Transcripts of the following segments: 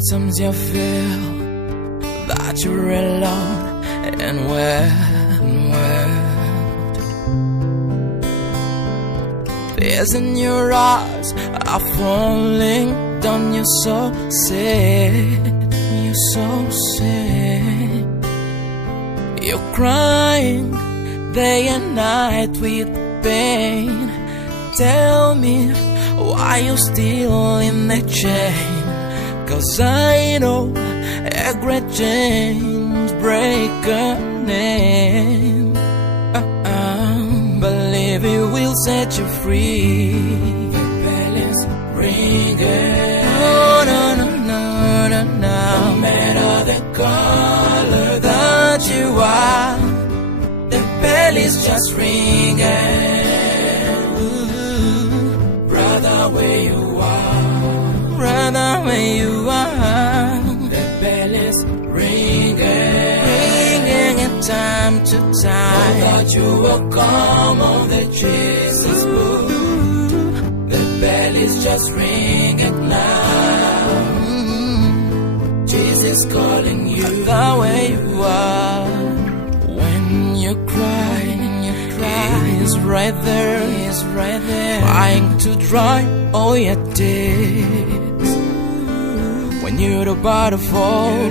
Sometimes you feel that you're alone and tears in your eyes are falling down. You're so sad, you're so sad. You're crying day and night with pain. Tell me why you're still in that chain. 'Cause I know a great chains break a name. Believe it will set you free. The bell is ringing. Oh, no, no, no, no, no. No matter the color that you are, the bell is just ringing. Ooh, brother, where you are, brother, where you are, the bell is ringing, ringing in time to time. Know that you will come on the Jesus book. The bell is just ringing now. Jesus calling you the way you are. When you cry, He's right there, He's right there, trying to dry all your tears. When you're about to fall,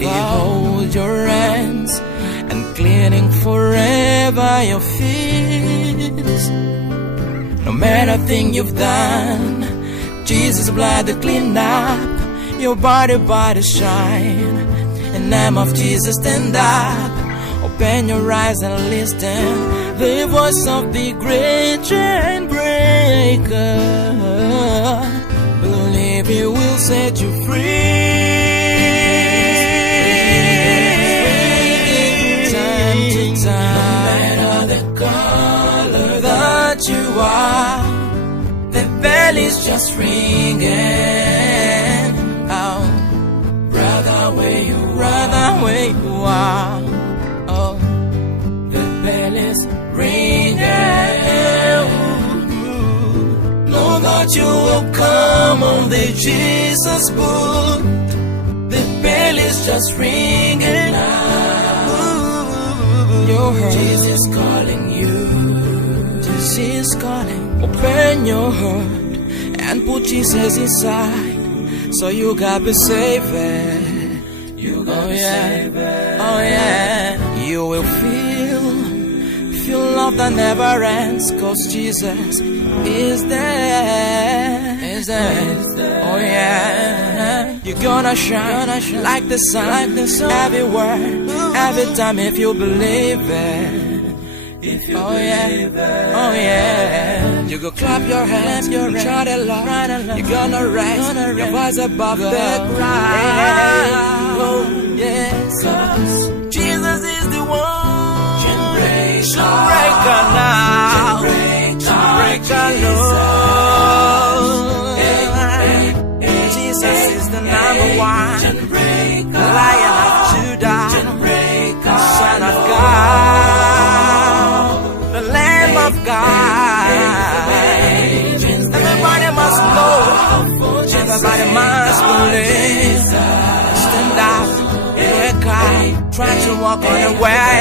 He holds your hands and cleaning forever your fears. No matter thing you've done, Jesus' blood to clean up your body to shine. In the name of Jesus, stand up, open your eyes and listen. The voice of the great chain breaker. Believe He will set you free. Time to time. No matter the color that you are, the bell is just ringing. Oh, brother, where you are. Oh, the bell is ringing. Know that you will come on the Jesus book. The bell is just ringing now. Jesus calling you. Jesus calling. Open your heart and put Jesus inside, so you got be saved. Oh yeah, oh yeah. You will feel love that never ends, 'cause Jesus is there, is there. Oh yeah. You're gonna shine like the sun, everywhere, every time if you believe it. Oh yeah, oh yeah. You go clap your hands, shout it loud. You're gonna raise your voice above the crowd. Oh yes, 'cause Jesus is the one. Breaker now, breaker Lord. Jesus is the number one, Lion of Judah, Son of God, the Lamb of God. Everybody must know, everybody must believe. Stand up, break out, try to walk on the way.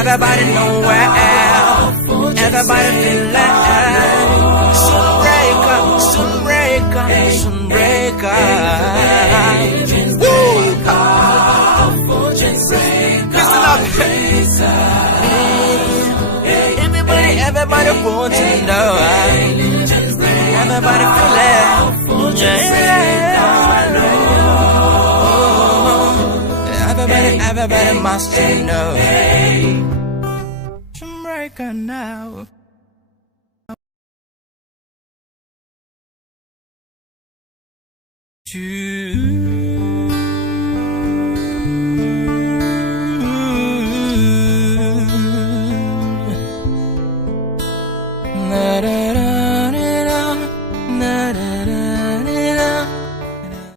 Everybody know where, everybody feel like Sunbreaker, Sunbreaker, Sunbreaker. Woo! Listen up. Everybody want to know. Everybody feel it. Everybody must know. Jamaica now. Na, da, da.